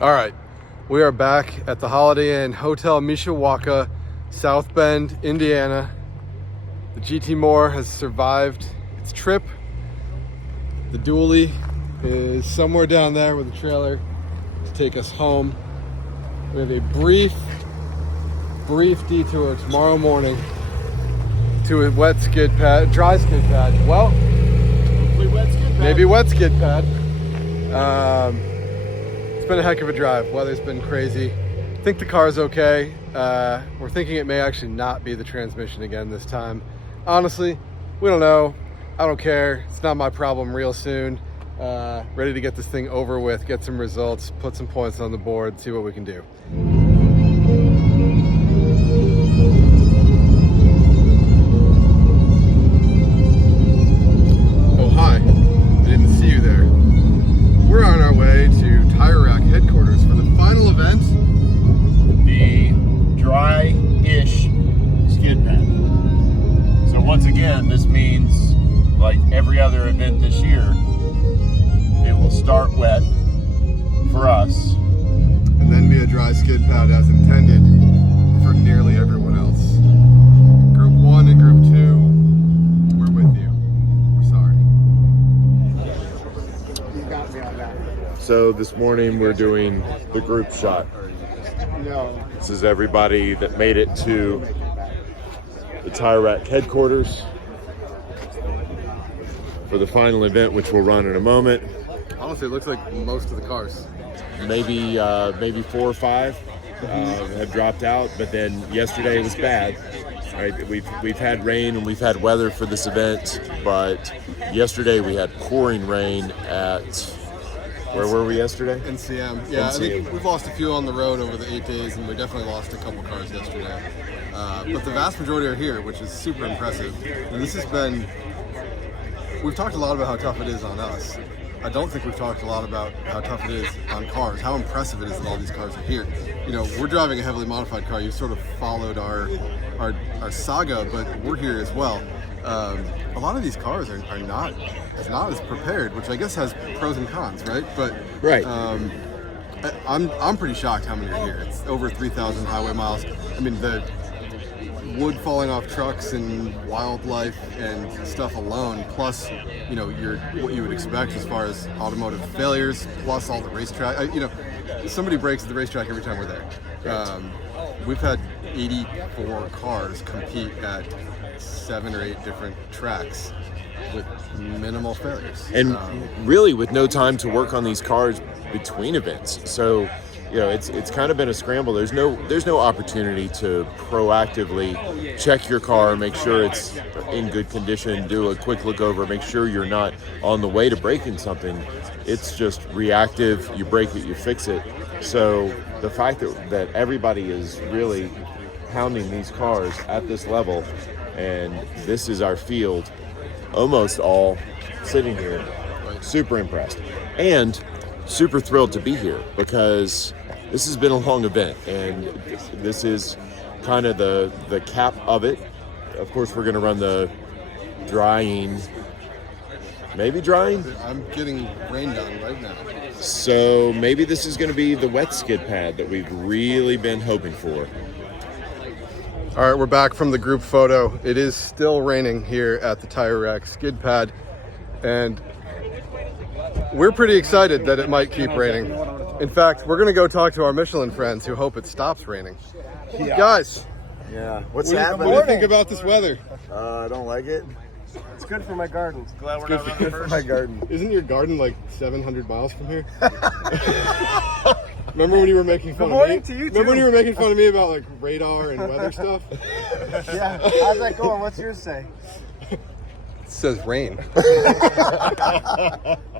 All right, we are back at the Holiday Inn Hotel Mishawaka, South Bend, Indiana. The GT Moore has survived its trip. The dually is somewhere down there with the trailer to take us home. We have a brief detour tomorrow morning to a wet skid pad, dry skid pad. Well, hopefully wet skid pad. Maybe wet skid pad. It's been a heck of a drive. Weather's been crazy. I think the car's okay. We're thinking it may actually not be the transmission again this time. Honestly, we don't know. I don't care. It's not my problem real soon. Ready to get this thing over with, get some results, put some points on the board, see what we can do. Oh, hi. I didn't see you there. We're on our way to Tire Rack headquarters for the final event. The dry-ish skid pad. So once again, this means, like every other event this year, it will start wet for us. And then be a dry skid pad as intended for nearly everyone else. Group 1 and Group 2, we're with you. We're sorry. So this morning we're doing the group shot. This is everybody that made it to the Tire Rack headquarters for the final event, which we'll run in a moment. Honestly, it looks like most of the cars. Maybe 4 or 5 have dropped out, but then yesterday was bad. Right, we've had rain and we've had weather for this event, but yesterday we had pouring rain at. Where were we yesterday? NCM. Yeah, I think we've lost a few on the road over the 8 days, and we definitely lost a couple cars yesterday. But the vast majority are here, which is super impressive. And this has been. We've talked a lot about how tough it is on us. I don't think we've talked a lot about how tough it is on cars, how impressive it is that all these cars are here. You know, we're driving a heavily modified car. You've sort of followed our saga, but we're here as well. A lot of these cars are not as prepared, which I guess has pros and cons, right? But right. I'm pretty shocked how many are here. It's over 3,000 highway miles. I mean, the wood falling off trucks and wildlife and stuff alone, plus what you would expect as far as automotive failures, plus all the racetrack. Somebody breaks at the racetrack every time we're there. We've had 84 cars compete at 7 or 8 different tracks with minimal failures, and really with no time to work on these cars between events. So it's kind of been a scramble. There's no opportunity to proactively check your car, make sure it's in good condition, do a quick look over, make sure you're not on the way to breaking something. It's just reactive. You break it, you fix it. So the fact that everybody is really pounding these cars at this level, and this is our field, almost all sitting here, super impressed and super thrilled to be here, because this has been a long event and this is kind of the cap of it. Of course, we're going to run the drying. I'm getting rained on right now. So maybe this is going to be the wet skid pad that we've really been hoping for. All right, we're back from the group photo. It is still raining here at the Tire Rack skid pad, and we're pretty excited that it might keep raining. In fact, we're going to go talk to our Michelin friends who hope it stops raining. Yeah. Guys, What's what happening? do you think about this weather? I don't like it. It's good for my garden. Glad we're not running first. My garden. Isn't your garden like 700 miles from here? Remember when you were making fun of me? To you Remember when you were making fun of me about like radar and weather stuff? Yeah. How's that going? What's yours say? It says rain.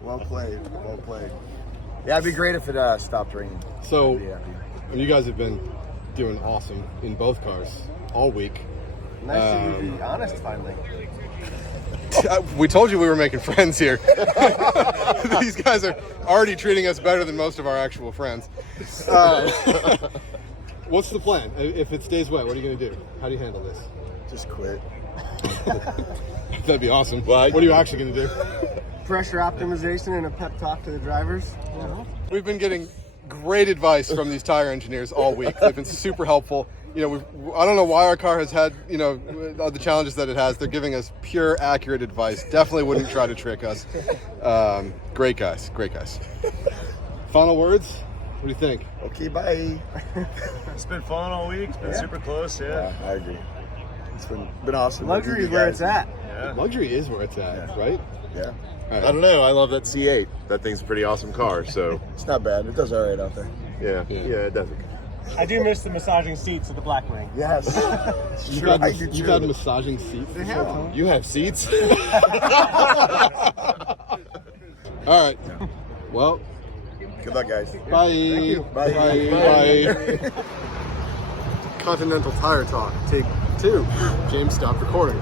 Well played. Yeah, it'd be great if it stopped raining. So, I'd be happy. you guys have been doing awesome in both cars all week. Nice to be honest finally. We told you we were making friends here. These guys are already treating us better than most of our actual friends. What's the plan? If it stays wet, what are you going to do? How do you handle this? Just quit. That'd be awesome. What are you actually going to do? Pressure optimization and a pep talk to the drivers. We've been getting great advice from these tire engineers all week. They've been super helpful. You know, I don't know why our car has had, you know, the challenges that it has. They're giving us pure, accurate advice. Definitely wouldn't try to trick us. Great guys. Final words? What do you think? Okay, bye. It's been fun all week. It's been super close, yeah. I agree. It's been awesome. Luxury is where it's at. Yeah. Luxury is where it's at, right? Yeah. I don't know. I love that C8. That thing's a pretty awesome car. So It's not bad. It does all right out there. yeah, it does. I do miss the massaging seats at the Blackwing. Yes. You've True. had, I do you've too. had massaging seats this whole time? You have seats. All right. Well, Good luck, guys. bye. Bye. Bye. Continental Tire Talk, take 2. James, stop recording.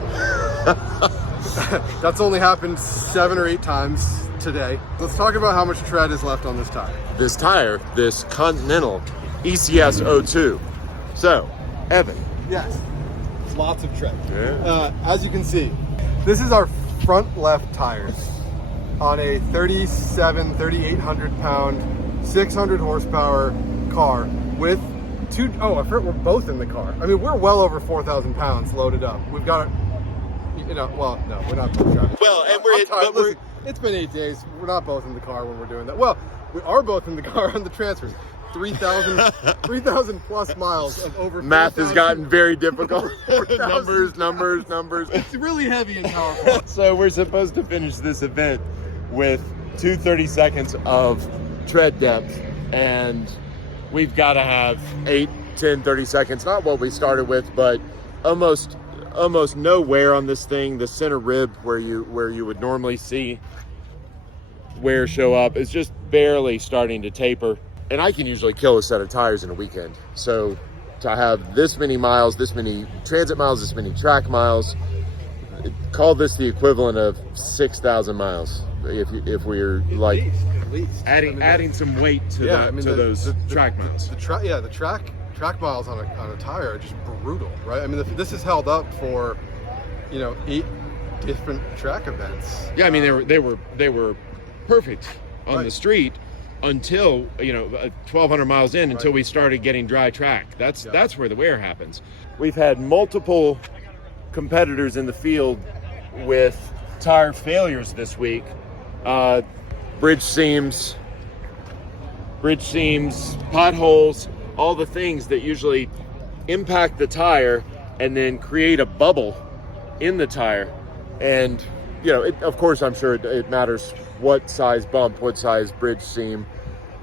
That's only happened 7 or 8 times today. Let's talk about how much tread is left on this tire. This tire, this Continental ECS 02. So, Evan. Yes, lots of tread. Yeah. As you can see, this is our front left tires on a 3,800 pound, 600 horsepower car with I forgot we're both in the car. I mean, we're well over 4,000 pounds loaded up. We've got, well, no, we're not both driving. Well, and I'm tired. Listen, it's been 8 days. We're not both in the car when we're doing that. Well, we are both in the car on the transfers. 3,000 plus miles of over. Math 4,000. has gotten very difficult. numbers. It's really heavy and powerful. So we're supposed to finish this event with 230 seconds of tread depth, and we've got to have 8, 10, 30 seconds. Not what we started with, but almost no wear on this thing. The center rib where you would normally see wear show up is just barely starting to taper. And I can usually kill a set of tires in a weekend. So to have this many miles, this many transit miles, this many track miles, call this the equivalent of 6,000 miles. If we're like At least. adding some weight to those track miles. The track miles on a tire are just brutal, right? I mean, this is held up for, 8 different track events. Yeah, I mean they were perfect on the street until 1,200 miles in, until we started getting dry track. That's where the wear happens. We've had multiple competitors in the field with tire failures this week. Bridge seams, potholes, all the things that usually impact the tire and then create a bubble in the tire. And of course, I'm sure it matters what size bump, what size bridge seam,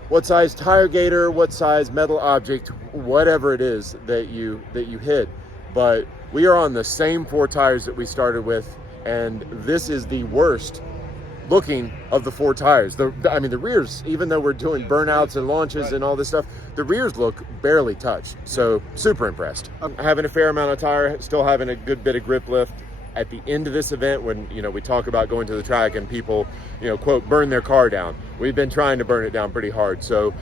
what size tire gator, what size metal object, whatever it is that you hit. But we are on the same 4 tires that we started with, and this is the worst looking of the 4 tires. The rears, even though we're doing burnouts and launches and all this stuff, the rears look barely touched. So super impressed. I'm having a fair amount of tire, still having a good bit of grip lift. At the end of this event, when we talk about going to the track and people quote burn their car down, we've been trying to burn it down pretty hard. So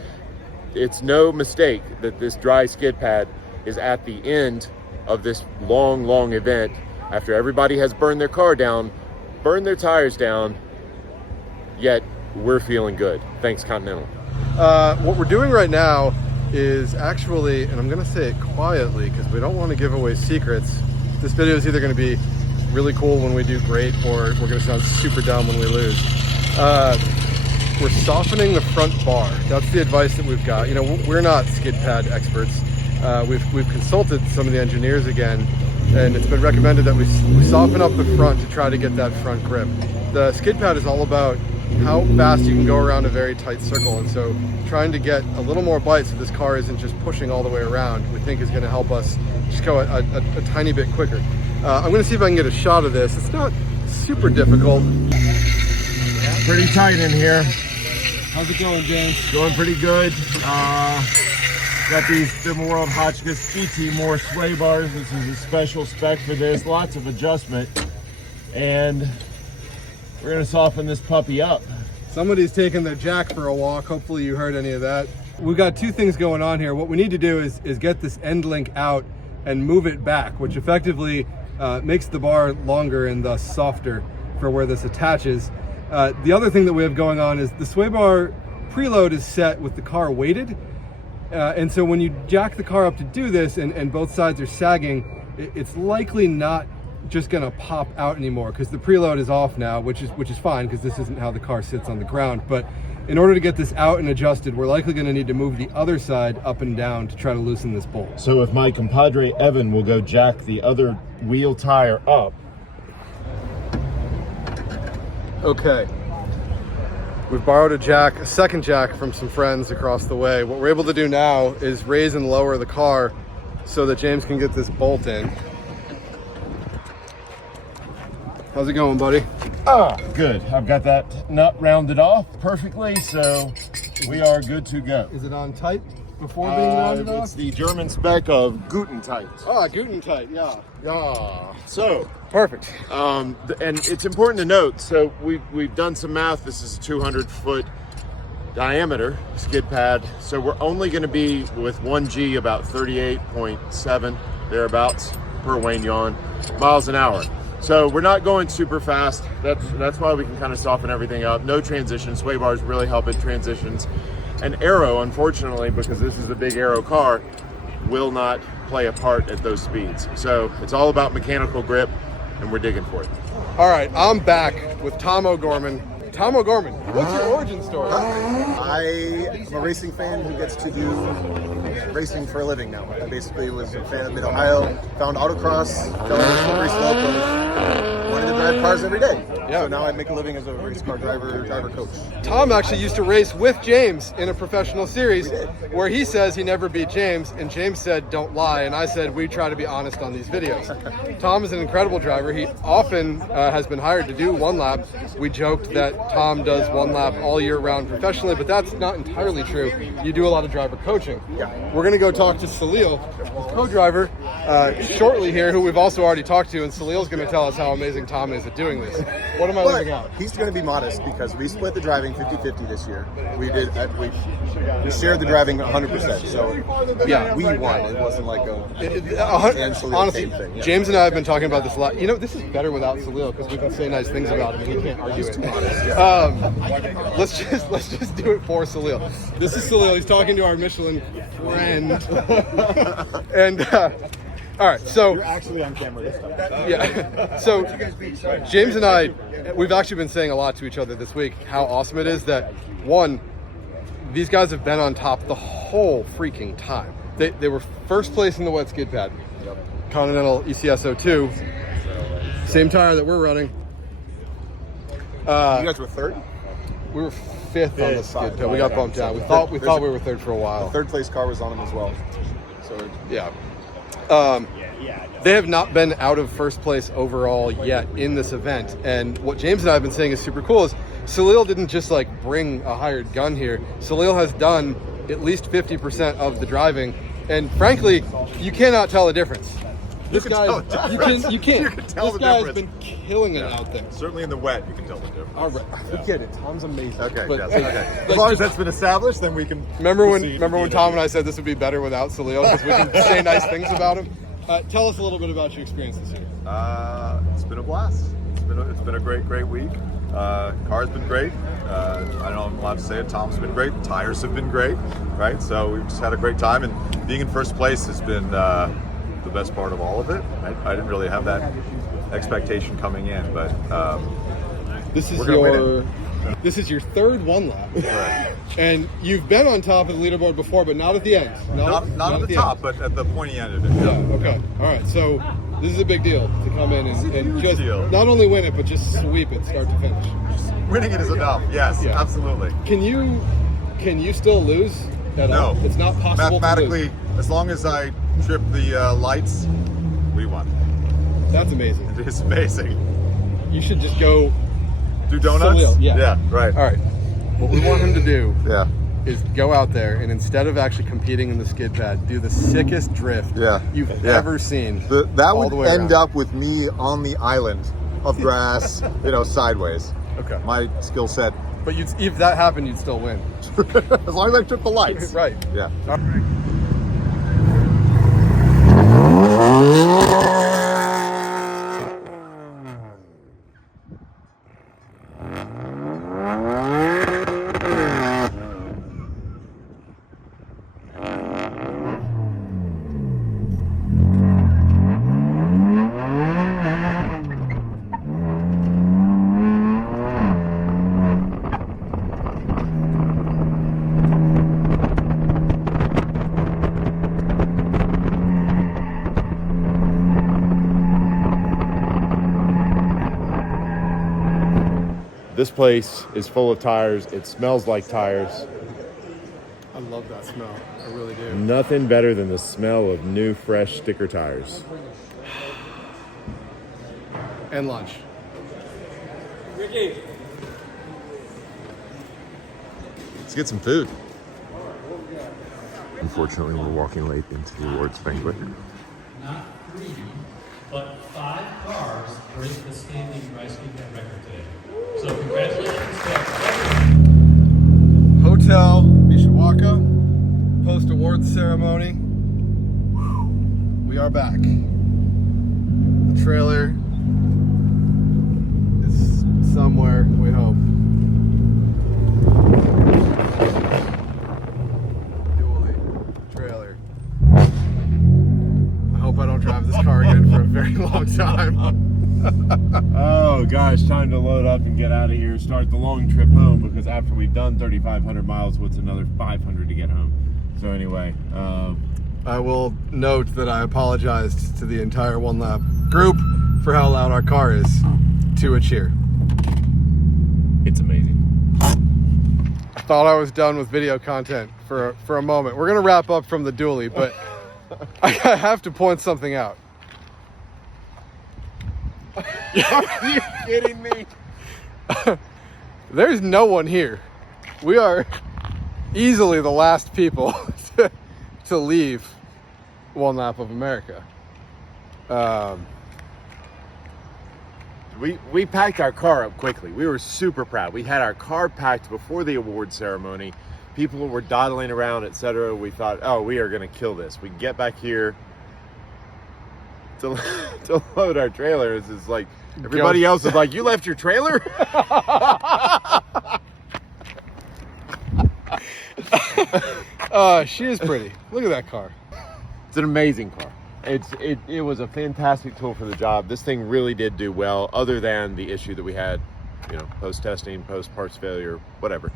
it's no mistake that this dry skid pad is at the end of this long event, after everybody has burned their car down, burned their tires down, yet we're feeling good. Thanks, Continental. What we're doing right now is actually, and I'm going to say it quietly because we don't want to give away secrets. This video is either going to be really cool when we do great, or we're going to sound super dumb when we lose. We're softening the front bar. That's the advice that we've got. We're not skid pad experts. We've consulted some of the engineers again, and it's been recommended that we soften up the front to try to get that front grip. The skid pad is all about how fast you can go around a very tight circle, and so trying to get a little more bite so this car isn't just pushing all the way around, we think is going to help us just go a tiny bit quicker. I'm going to see if I can get a shot of this. It's not super difficult. Pretty tight in here. How's it going, James? Going pretty good. Got these BimmerWorld Hotchkiss GT more sway bars. This is a special spec for this. Lots of adjustment. And we're going to soften this puppy up. Somebody's taking their jack for a walk. Hopefully you heard any of that. We've got 2 things going on here. What we need to do is get this end link out and move it back, which effectively makes the bar longer and thus softer for where this attaches. The other thing that we have going on is the sway bar preload is set with the car weighted. And so when you jack the car up to do this and both sides are sagging, it's likely not just gonna pop out anymore because the preload is off now, which is fine because this isn't how the car sits on the ground. But in order to get this out and adjusted, we're likely gonna need to move the other side up and down to try to loosen this bolt. So if my compadre Evan will go jack the other wheel tire up. Okay. We've borrowed a second jack from some friends across the way. What we're able to do now is raise and lower the car so that James can get this bolt in. How's it going, buddy? Good. I've got that nut rounded off perfectly, so we are good to go. Is it on tight before being rounded off? It's the German spec of Guten tight. Ah, Guten tight, yeah. Yeah. So, Perfect. and it's important to note, so we've done some math. This is a 200-foot diameter skid pad, so we're only going to be with 1G about 38.7 thereabouts per Wayne Yawn miles an hour. So we're not going super fast. That's why we can kind of soften everything up. No transitions. Sway bars really help in transitions. And aero, unfortunately, because this is a big aero car, will not play a part at those speeds. So it's all about mechanical grip, and we're digging for it. All right, I'm back with Tom O'Gorman. Tom O'Gorman, what's your origin story? I am a racing fan who gets to do racing for a living now. I basically was a fan of Mid-Ohio, found autocross, fell in the slippery slope of wanting to drive cars every day. Yeah. So now I make a living as a race car driver coach. Tom actually used to race with James in a professional series where he says he never beat James, and James said, don't lie, and I said, we try to be honest on these videos. Tom is an incredible driver. He often has been hired to do one lap. We joked that Tom does one lap all year round professionally, but that's not entirely true. You do a lot of driver coaching. Yeah. We're going to go talk to Salil, his co-driver, shortly here, who we've also already talked to, and Salil's going to tell us how amazing Tom is at doing this. What am I leaving out? He's going to be modest because we split the driving 50-50 this year. We shared the driving 100%. So Yeah. we won. It wasn't like Honestly, thing. Yeah. James and I have been talking about this a lot. You know, this is better without Salil because we can say nice things about him and he can't argue it. Let's just do it for Salil. This is Salil. He's talking to our Michelin friend. And all right, so You're actually on camera this time. yeah. So James and I, we've actually been saying a lot to each other this week how awesome it is that, one, these guys have been on top the whole freaking time. They were first place in the wet skid pad. Yep. Continental ECS 02. Same tire that we're running. You guys were third? We were fifth on the skid pad. We got bumped down. We thought we were third for a while. Third place car was on him as well. So Yeah. They have not been out of first place overall yet in this event. And what James and I have been saying is super cool is Salil didn't just like bring a hired gun here. Salil has done at least 50% of the driving. And frankly, you cannot tell the difference. This guy, you can't. You can tell This the guy has difference. been killing it out there. Certainly in the wet, you can tell the difference. All right, we get it. Tom's amazing. Okay, But, yes, like, okay. As long as that's been established, then we can. Remember when proceed Tom and I said this would be better without Salil because we can say nice things about him? Tell us a little bit about your experience this year. It's been a blast. It's been a great week. Car's been great. I don't know if I'm allowed to say it. Tom's been great. Tires have been great. Right. So we've just had a great time, and being in first place has been the best part of all of it. I didn't really have that expectation coming in, but This is we're gonna win this is your third one lap, right. and you've been on top of the leaderboard before, but not at the end. not at the top, but at the pointy end of it. Yeah. Okay. All right. So this is a big deal to come in and huge just deal. not only win it, but just sweep it start to finish. Winning it is enough. Yes, Yeah. absolutely. Can you still lose at all? No, It's not possible. mathematically, To lose. as long as I trip the lights, we won. That's amazing. It is amazing. You should just go. Do donuts? Salil, yeah. Yeah, right. All right. What we want him to do Yeah. is go out there and instead of actually competing in the skid pad, do the sickest drift you've ever seen. That all the way would end around. up with me on the island of grass, sideways. Okay. My skill set. But if that happened, you'd still win. As long as I trip the lights. Right. Yeah. This place is full of tires. It smells like tires. I love that smell. I really do. Nothing better than the smell of new, fresh sticker tires. And lunch. Let's get some food. Unfortunately, we're walking late into the awards banquet. Not 3, but 5 cars break the standing dry skidpad record today. So congratulations to Hotel Mishawaka, post-awards ceremony. We are back. The trailer is somewhere, we hope. Dually trailer. I hope I don't drive this car again for a very long time. Oh gosh, time to load up and get out of here. Start the long trip home, because after we've done 3,500 miles, what's another 500 to get home? So anyway, I will note that I apologized to the entire One Lap group for how loud our car is, to a cheer. it's amazing. I thought I was done with video content for a moment. We're gonna wrap up from the dually, but I have to point something out. Are you kidding me? There's no one here. We are easily the last people to leave One Lap of America. We packed our car up quickly. We were super proud. We had our car packed before the award ceremony. People were dawdling around, etc. We thought, oh, we are going to kill this. We get back here to load our trailers. It's like everybody else is like, you left your trailer? She is pretty. Look at that car. It's an amazing car. It was a fantastic tool for the job. This thing really did do well, other than the issue that we had, post-testing, post-parts failure, whatever.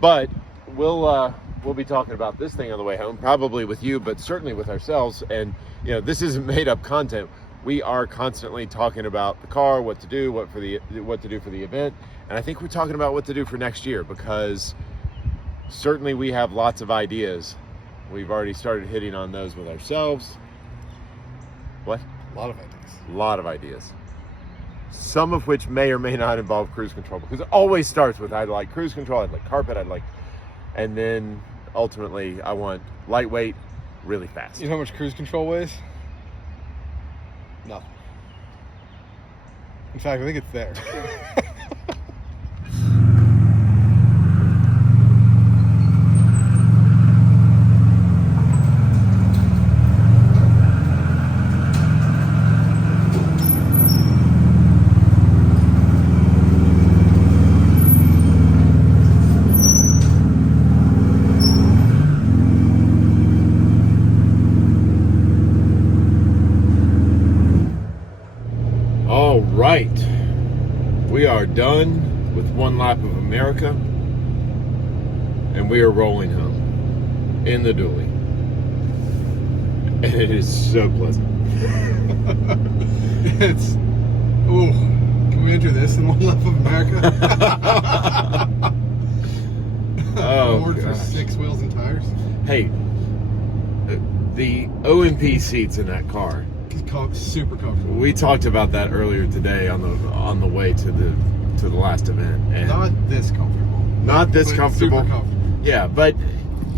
But we'll be talking about this thing on the way home, probably with you, but certainly with ourselves. And this isn't made up content. We are constantly talking about the car, what to do, what to do for the event, and I think we're talking about what to do for next year, because certainly we have lots of ideas. We've already started hitting on those with ourselves. What? A lot of ideas. A lot of ideas. Some of which may or may not involve cruise control, because it always starts with I'd like cruise control, I'd like carpet, and then ultimately I want lightweight, really fast. You know how much cruise control weighs? Nothing. In fact, I think it's there. All right, we are done with One Lap of America, and we are rolling home in the dually, and it is so pleasant. It's, ooh, can we enter this in One Lap of America? Oh, Award for gosh. 6 wheels and tires. Hey, the OMP seats in that car. Super comfortable. We talked about that earlier today on the way to the last event. And Not this comfortable. not this but comfortable. Super comfortable. Yeah, but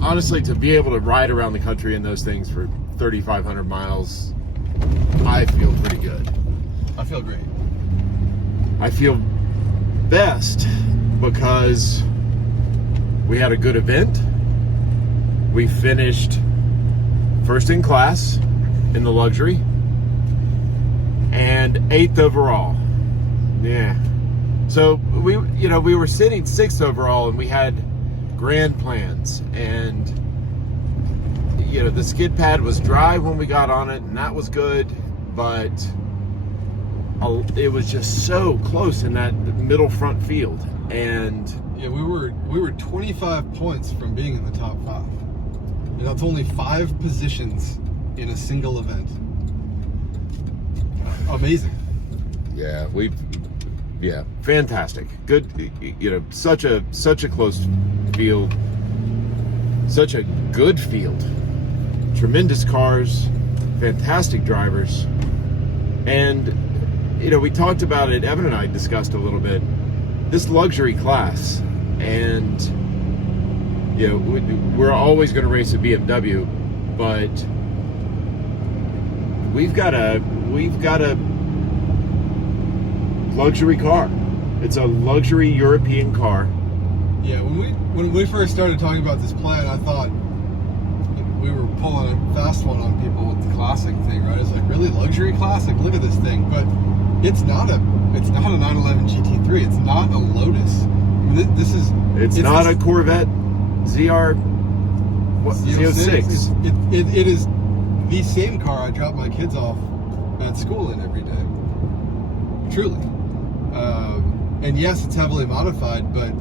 honestly, to be able to ride around the country in those things for 3,500 miles, I feel pretty good. I feel great. I feel best because we had a good event. We finished first in class in the luxury and 8th overall. Yeah. So we were sitting 6th overall, and we had grand plans, and the skid pad was dry when we got on it, and that was good, but it was just so close in that middle front field. And Yeah, we were 25 points from being in the top 5. And that's only 5 positions in a single event. Amazing. yeah, Yeah, fantastic. Good, such a close field, such a good field. Tremendous cars, fantastic drivers, and we talked about it. Evan and I discussed a little bit this luxury class, and we're always going to race a BMW, but we've got a luxury car. It's a luxury European car. Yeah, when we first started talking about this plan, I thought we were pulling a fast one on people with the classic thing, right? It's like, really, luxury classic? Look at this thing. But it's not a 911 GT3. It's not a Lotus. I mean, it's not a Corvette ZR Z06. It is the same car I drop my kids off at school in every day. Truly. And yes, it's heavily modified, but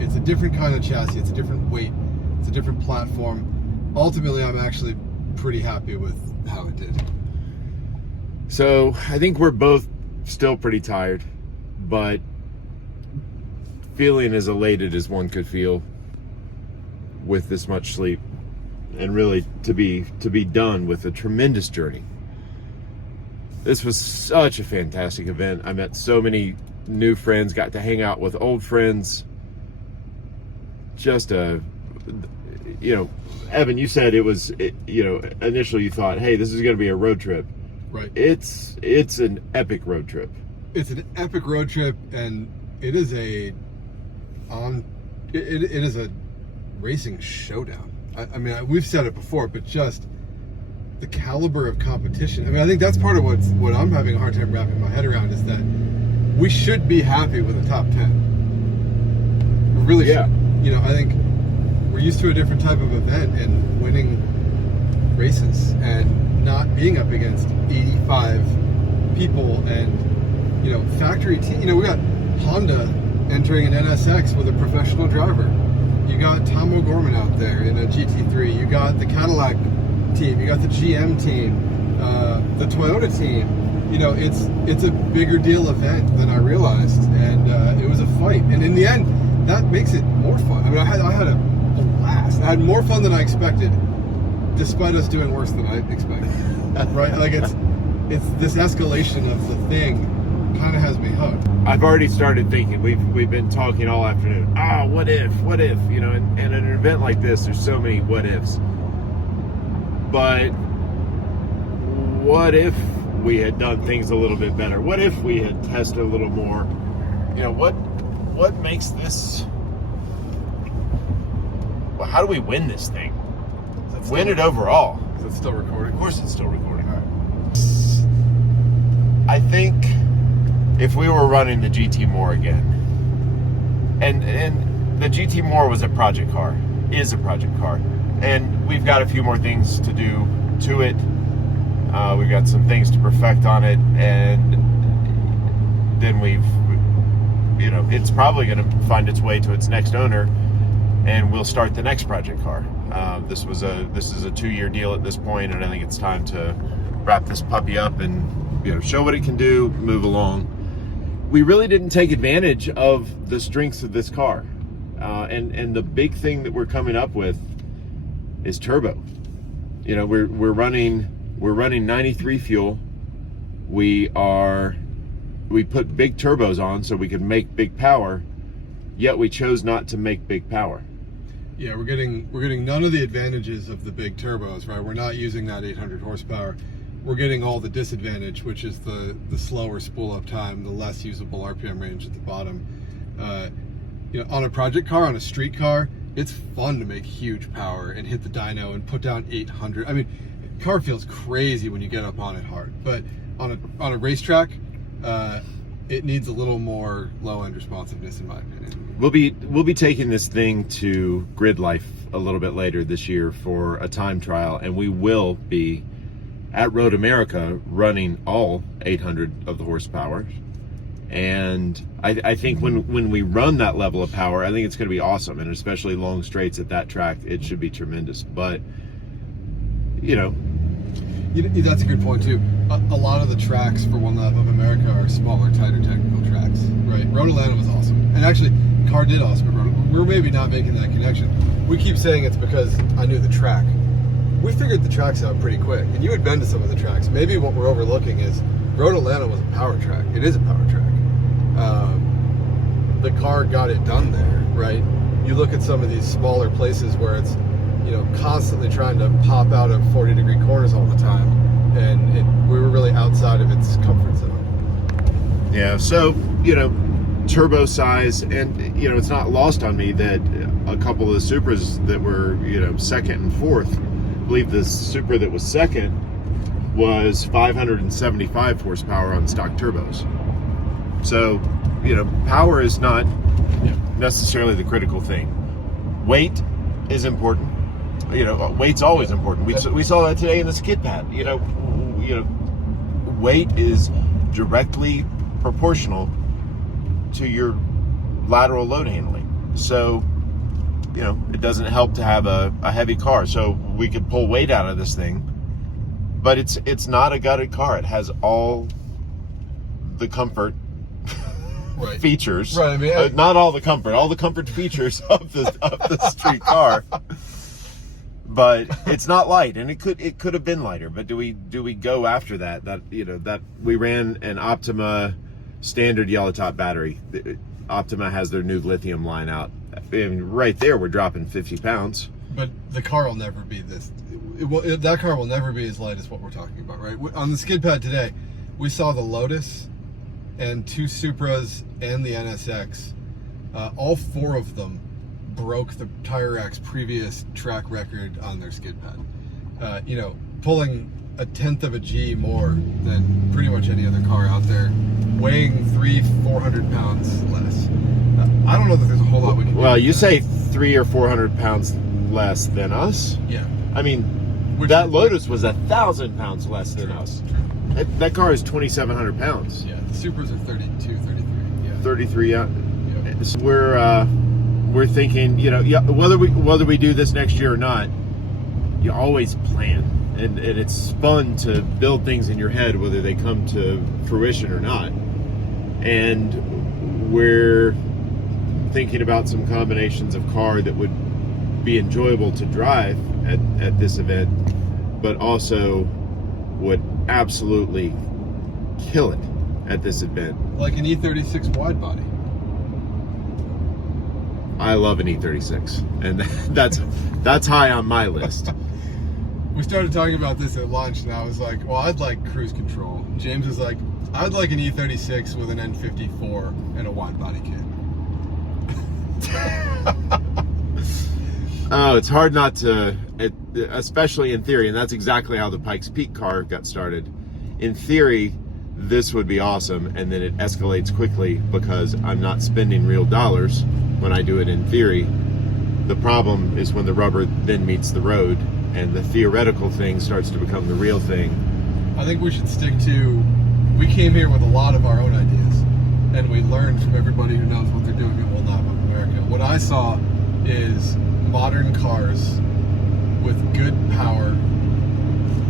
it's a different kind of chassis. It's a different weight. It's a different platform. Ultimately, I'm actually pretty happy with how it did. So I think we're both still pretty tired, but feeling as elated as one could feel with this much sleep, and really to be done with a tremendous journey. This was such a fantastic event. I met so many new friends, got to hang out with old friends. Just Evan, you said it was, initially you thought, hey, this is going to be a road trip. Right. It's an epic road trip. It's an epic road trip, and it is a racing showdown. I mean, we've said it before, but just the caliber of competition. I mean, I think that's part of what I'm having a hard time wrapping my head around, is that we should be happy with a top 10. We really should. I think we're used to a different type of event and winning races and not being up against 85 people and, factory team. We got Honda entering an NSX with a professional driver. You got Tom O'Gorman out there in a GT3. You got the Cadillac team. You got the GM team, the Toyota team. It's a bigger deal event than I realized, and it was a fight. And in the end, that makes it more fun. I mean, I had a blast. I had more fun than I expected, despite us doing worse than I expected. Right? Like it's this escalation of the thing kind of has me hooked. I've already started thinking. We've been talking all afternoon. What if? And an event like this, there's so many what ifs. But what if we had done things a little bit better? What if we had tested a little more? What makes this? Well, how do we win this thing? Win it overall. Is it still recording? Of course, it's still recording. All right. I think if we were running the GT More again, and the GT More was a project car, is a project car, and we've got a few more things to do to it. We've got some things to perfect on it, and then it's probably going to find its way to its next owner, and we'll start the next project car. This is a 2-year deal at this point, and I think it's time to wrap this puppy up and show what it can do, move along. We really didn't take advantage of the strengths of this car, and the big thing that we're coming up with is turbo. We're running 93 fuel. We put big turbos on so we could make big power, yet we chose not to make big power. Yeah, we're getting none of the advantages of the big turbos, right? We're not using that 800 horsepower. We're getting all the disadvantage, which is the slower spool up time, the less usable RPM range at the bottom. On a project car, on a street car, it's fun to make huge power and hit the dyno and put down 800. I mean, car feels crazy when you get up on it hard, but on a racetrack, it needs a little more low-end responsiveness, in my opinion. We'll be taking this thing to Grid Life a little bit later this year for a time trial, and we will be at Road America running all 800 of the horsepower. And I think when we run that level of power, I think it's going to be awesome, and especially long straights at that track, it should be tremendous. But that's a good point too. a lot of the tracks for One Lap of America are smaller, tighter technical tracks, right? Road Atlanta was awesome. And actually, car did awesome at Road. We're maybe not making that connection. We keep saying it's because I knew the track. We figured the tracks out pretty quick. And you had been to some of the tracks. Maybe what we're overlooking is Road Atlanta was a power track. It is a power track. The car got it done there, right? You look at some of these smaller places where it's, you know, constantly trying to pop out of 40-degree corners all the time, and we were really outside of its comfort zone. Yeah, so, you know, turbo size, and, you know, it's not lost on me that a couple of the Supras that were, you know, second and fourth, I believe the Supra that was second was 575 horsepower on stock turbos. So, you know, power is not necessarily the critical thing. Weight is important. You know, weight's always important. We saw that today in the skid pad. You know, weight is directly proportional to your lateral load handling. So, you know, it doesn't help to have a heavy car. So we could pull weight out of this thing, but it's not a gutted car. It has all the comfort features. Right. I mean, not all the comfort features of the street car. But it's not light, and it could have been lighter. But do we go after that? That, you know, that we ran an Optima standard yellow top battery. Optima has their new lithium line out. I mean, right there, we're dropping 50 pounds. But the car will never be this. That car will never be as light as what we're talking about, right? On the skid pad today, we saw the Lotus and two Supras and the NSX. All four of them broke the Tire Rack's previous track record on their skid pad. You know, pulling a tenth of a G more than pretty much any other car out there, weighing 300-400 pounds less. I don't know that there's a whole lot we can do. Well, you say 300 or 400 pounds less than us. Yeah. I mean, that Lotus was 1,000 pounds less than us. That car is 2,700 pounds. Yeah, the Supras are 32, 33. Yeah. 33. Yeah. Yep. So we're thinking, you know, yeah, whether we do this next year or not, you always plan, and it's fun to build things in your head, whether they come to fruition or not. And we're thinking about some combinations of car that would be enjoyable to drive at this event, but also would absolutely kill it at this event. Like an E36 wide body. I love an E36, and that's high on my list. We started talking about this at lunch, and I was like, well, I'd like cruise control. James was like, I'd like an E36 with an N54 and a wide body kit. Oh, it's hard not to, especially in theory, and that's exactly how the Pikes Peak car got started. In theory, this would be awesome, and then it escalates quickly because I'm not spending real dollars when I do it in theory. The problem is when the rubber then meets the road and the theoretical thing starts to become the real thing. I think we should stick to, we came here with a lot of our own ideas, and we learned from everybody who knows what they're doing at One Lap of America. What I saw is modern cars with good power,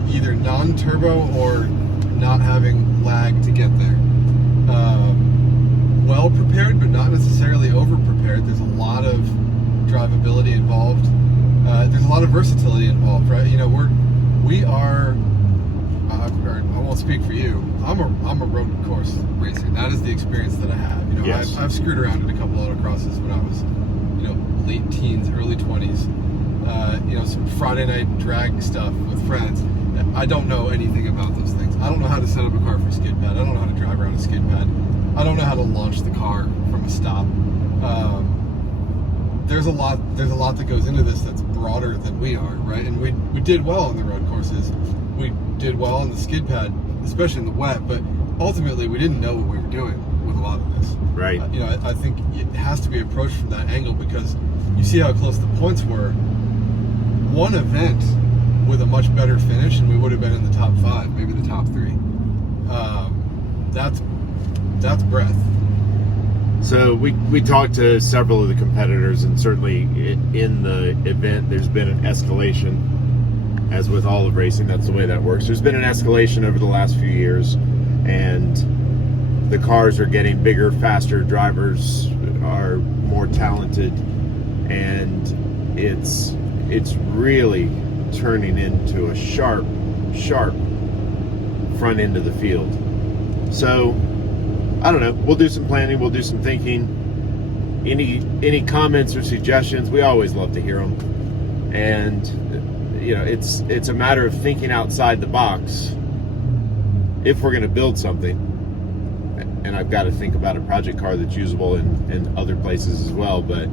either non-turbo or not having lag to get there. Well prepared, but not necessarily over prepared. There's a lot of drivability involved. There's a lot of versatility involved, right? You know, we are. I won't speak for you. I'm a road course racer. That is the experience that I have. You know, yes. I've screwed around in a couple autocrosses when I was, you know, late teens, early 20s. You know, some Friday night drag stuff with friends. I don't know anything about those things. I don't know how to set up a car for skid pad. I don't know how to drive around a skid pad. I don't know how to launch the car from a stop. There's a lot that goes into this that's broader than we are, right? And we did well on the road courses. We did well on the skid pad, especially in the wet, but ultimately we didn't know what we were doing with a lot of this. Right. You know, I think it has to be approached from that angle because you see how close the points were. One event with a much better finish and we would have been in the top 5, maybe the top 3. That's breath. So we talked to several of the competitors, and certainly in the event there's been an escalation as with all of racing, that's the way that works. There's been an escalation over the last few years, and the cars are getting bigger, faster, drivers are more talented, and it's really turning into a sharp front end of the field. So I don't know, we'll do some planning, we'll do some thinking. Any comments or suggestions, we always love to hear them. And you know, it's a matter of thinking outside the box if we're going to build something. And I've got to think about a project car that's usable in other places as well. But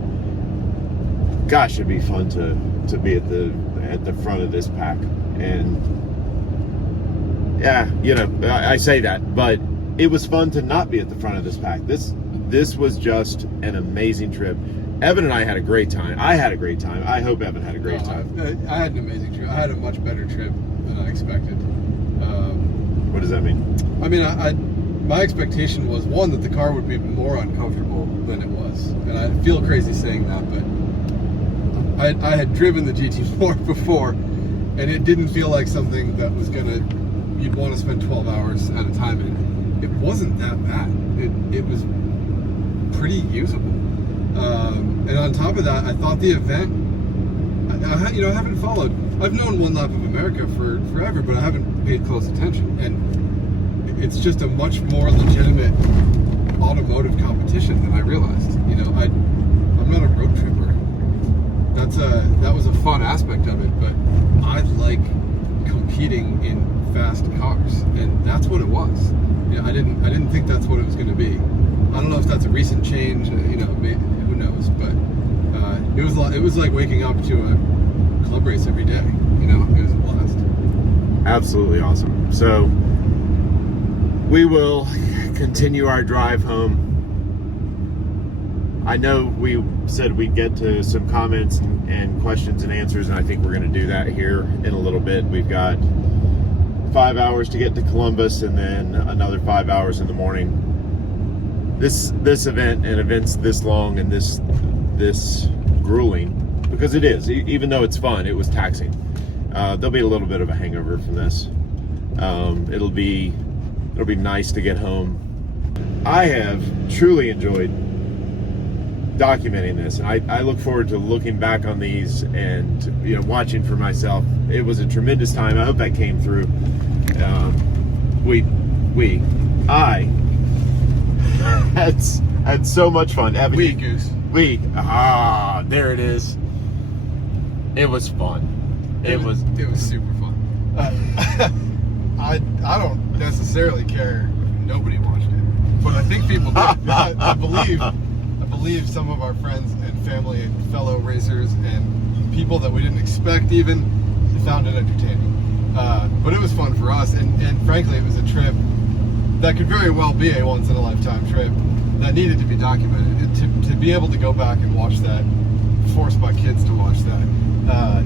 gosh, it'd be fun to be at the front of this pack. And yeah, you know, I say that, but it was fun to not be at the front of this pack. This was just an amazing trip. Evan and I had a great time. I had a great time. I hope Evan had a great time. I had an amazing trip. I had a much better trip than I expected. What does that mean? I mean, my expectation was, one, that the car would be more uncomfortable than it was. And I feel crazy saying that, but I had driven the GT4 before, and it didn't feel like something that was you'd want to spend 12 hours at a time in. It wasn't that bad. It was pretty usable. And on top of that, I thought the event, I haven't followed. I've known One Lap of America for forever, but I haven't paid close attention. And it's just a much more legitimate automotive competition than I realized. You know, I'm not a road tripper. That was a fun aspect of it, but I like competing in fast cars, and that's what it was. You know, I didn't think that's what it was going to be. I don't know if that's a recent change. You know, maybe, who knows? But it was like waking up to a club race every day. You know, it was a blast. Absolutely awesome. So we will continue our drive home. I know we said we'd get to some comments and questions and answers, and I think we're going to do that here in a little bit. We've got 5 hours to get to Columbus, and then another 5 hours in the morning. This event and events this long and this grueling, because it is, even though it's fun, it was taxing. There'll be a little bit of a hangover from this. It'll be nice to get home. I have truly enjoyed documenting this, and I look forward to looking back on these and, you know, watching for myself. It was a tremendous time. I hope that came through. I had so much fun. Evan, Goose. There it is. It was fun. It was super fun. I don't necessarily care if nobody watched it, but I think people did. I believe some of our friends and family and fellow racers and people that we didn't expect even found it entertaining. But it was fun for us, and frankly, it was a trip that could very well be a once-in-a-lifetime trip that needed to be documented. To be able to go back and watch that, force my kids to watch that,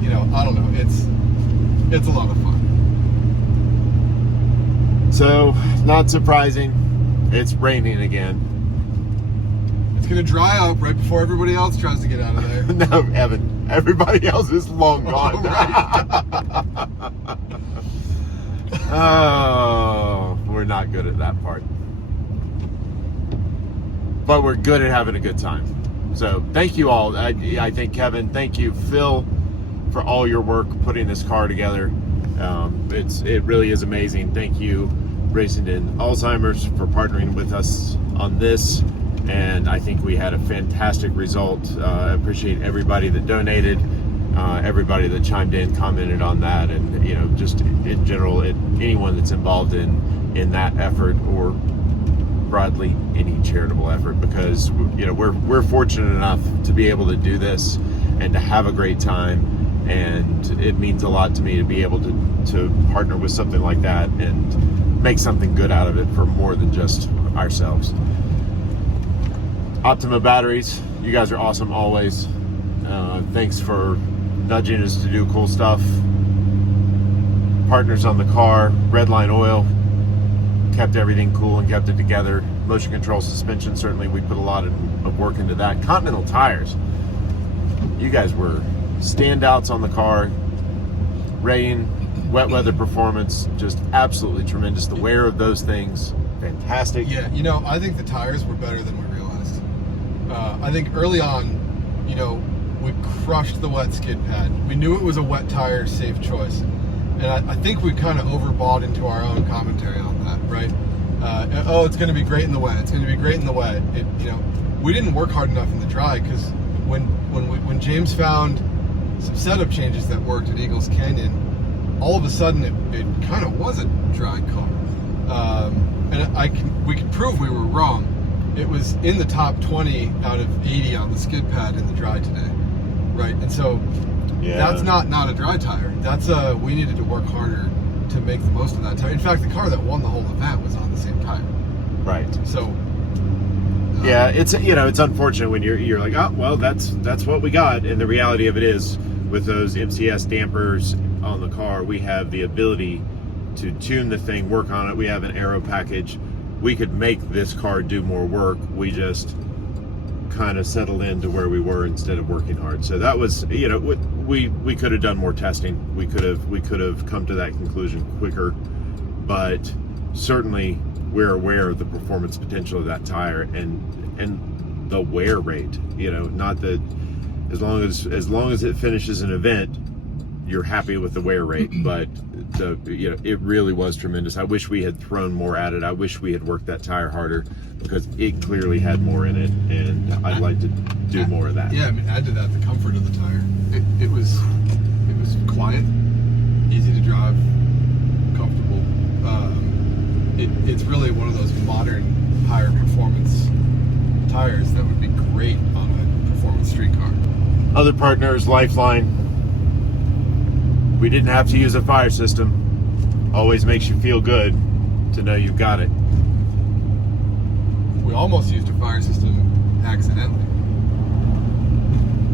you know, I don't know, it's a lot of fun. So, not surprising, it's raining again. It's gonna dry up right before everybody else tries to get out of there. No, Evan, everybody else is long gone. Oh, we're not good at that part. But we're good at having a good time. So thank you all. I thank Kevin. Thank you, Phil, for all your work putting this car together. It really is amazing. Thank you, Racing in Alzheimer's, for partnering with us on this. And I think we had a fantastic result. I appreciate everybody that donated, everybody that chimed in, commented on that, and, you know, just in general, anyone that's involved in that effort, or broadly any charitable effort, because, you know, we're fortunate enough to be able to do this and to have a great time, and it means a lot to me to be able to partner with something like that and make something good out of it for more than just ourselves. Optima Batteries, you guys are awesome always. Thanks for nudging us to do cool stuff. Partners on the car, Redline Oil, kept everything cool and kept it together. Motion control suspension, certainly we put a lot of work into that. Continental Tires, you guys were standouts on the car. rain, wet weather performance, just absolutely tremendous. The wear of those things, fantastic. Yeah, I think the tires were better than we realized. I think early on, we crushed the wet skid pad. We knew it was a wet tire, safe choice. And I think we kind of overbought into our own commentary on that, right? It's going to be great in the wet. It's going to be great in the wet. We didn't work hard enough in the dry, because when James found some setup changes that worked at Eagles Canyon, all of a sudden it kind of was a dry car. And we could prove we were wrong. It was in the top 20 out of 80 on the skid pad in the dry today, right? And so that's not a dry tire. That's we needed to work harder to make the most of that tire. In fact, the car that won the whole event was on the same tire. Right. So it's it's unfortunate when you're like, oh well, that's what we got, and the reality of it is, with those MCS dampers on the car, we have the ability to tune the thing, work on it. We have an aero package. We could make this car do more work. We just kind of settled into where we were instead of working hard. So that was, we could have done more testing. We could have come to that conclusion quicker, but certainly we're aware of the performance potential of that tire and the wear rate. Not that as long as it finishes an event, you're happy with the wear rate, but it really was tremendous. I wish we had thrown more at it. I wish we had worked that tire harder, because it clearly had more in it, and I'd like to do more of that. Yeah, I mean, add to that the comfort of the tire. It was quiet, easy to drive, comfortable. It's really one of those modern, higher performance tires that would be great on a performance street car. Other partners, Lifeline. We didn't have to use a fire system. Always makes you feel good to know you've got it. We almost used a fire system accidentally.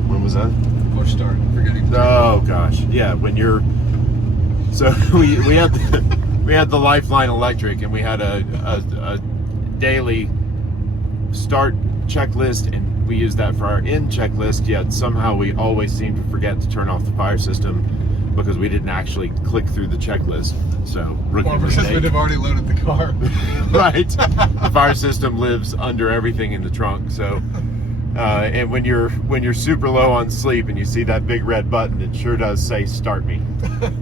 When was that? Push start, forgetting to Oh gosh, yeah. When you're we had the Lifeline Electric, and we had a daily start checklist, and we used that for our end checklist. Yet somehow we always seem to forget to turn off the fire system, because we didn't actually click through the checklist. So rookie because mistake. we'd have already loaded the car. Right. The fire system lives under everything in the trunk. So, and when you're super low on sleep and you see that big red button, it sure does say "Start me."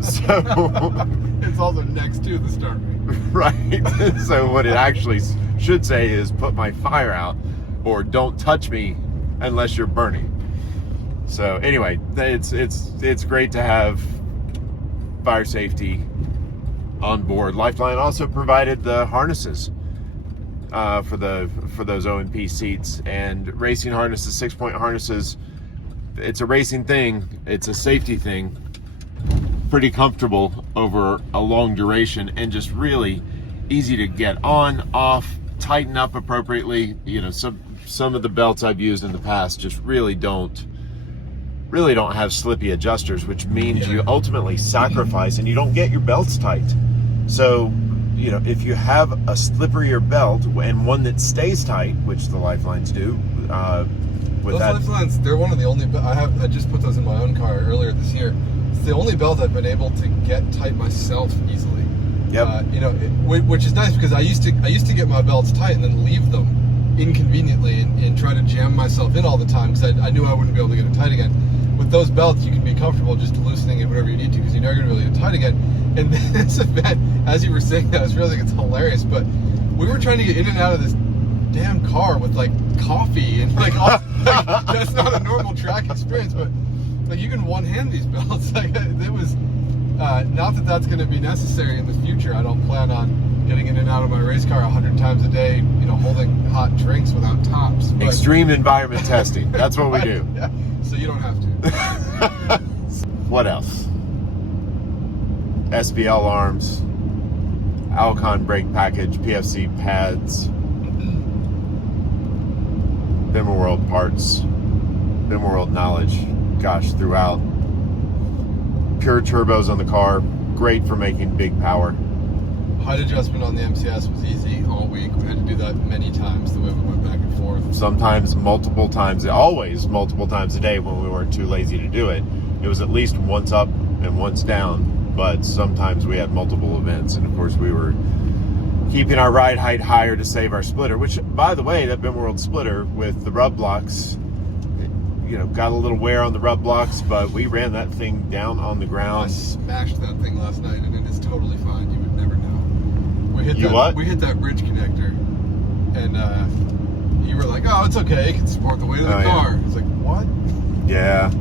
So it's also next to the start me. Right. So what it actually should say is "Put my fire out," or "Don't touch me unless you're burning." So anyway, it's great to have fire safety on board. Lifeline also provided the harnesses for those O&P seats, and racing harnesses, 6-point harnesses. It's a racing thing. It's a safety thing. Pretty comfortable over a long duration, and just really easy to get on, off, tighten up appropriately. Some of the belts I've used in the past just really don't have slippy adjusters, which means you ultimately sacrifice and you don't get your belts tight. So, if you have a slipperier belt and one that stays tight, which the Lifelines do, those Lifelines, they're one of the only. I just put those in my own car earlier this year. It's the only belt I've been able to get tight myself easily. Yep. Which is nice, because I used to get my belts tight and then leave them inconveniently and try to jam myself in all the time, because I knew I wouldn't be able to get it tight again. With those belts, you can be comfortable just loosening it whatever you need to, because you're never going to be able to get tight again. And this event, as you were saying that, I was really, it's hilarious, but we were trying to get in and out of this damn car with coffee and that's not a normal track experience, but you can one-hand these belts. It was not that that's going to be necessary in the future. I don't plan on getting in and out of my race car 100 times a day, holding hot drinks without tops. But, extreme environment testing. That's what we do. Yeah, so you don't have to. What else? SBL arms, Alcon brake package, PFC pads, BimmerWorld parts, BimmerWorld knowledge, gosh, throughout. Pure turbos on the car, great for making big power. Height adjustment on the MCS was easy all week. We had to do that many times the way we went back and forth. Sometimes multiple times, always multiple times a day when we weren't too lazy to do it. It was at least once up and once down, but sometimes we had multiple events, and of course we were keeping our ride height higher to save our splitter, which, by the way, that BimmerWorld splitter with the rub blocks, you know, got a little wear on the rub blocks, but we ran that thing down on the I ground. smashed that thing last night, and it is totally fine. You would never know. We hit You that, what? We hit that bridge connector, and you were like, "Oh, it's okay. It can support the weight of the Oh, yeah. car." It's like, what? Yeah.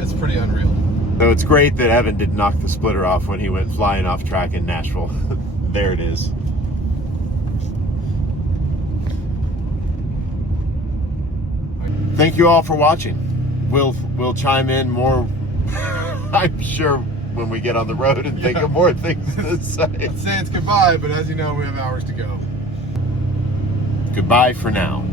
It's pretty unreal. So it's great that Evan didn't knock the splitter off when he went flying off track in Nashville. There it is. Thank you all for watching. We'll chime in more, I'm sure, when we get on the road and think of more things to say. Let's say it's goodbye, but as you know, we have hours to go. Goodbye for now.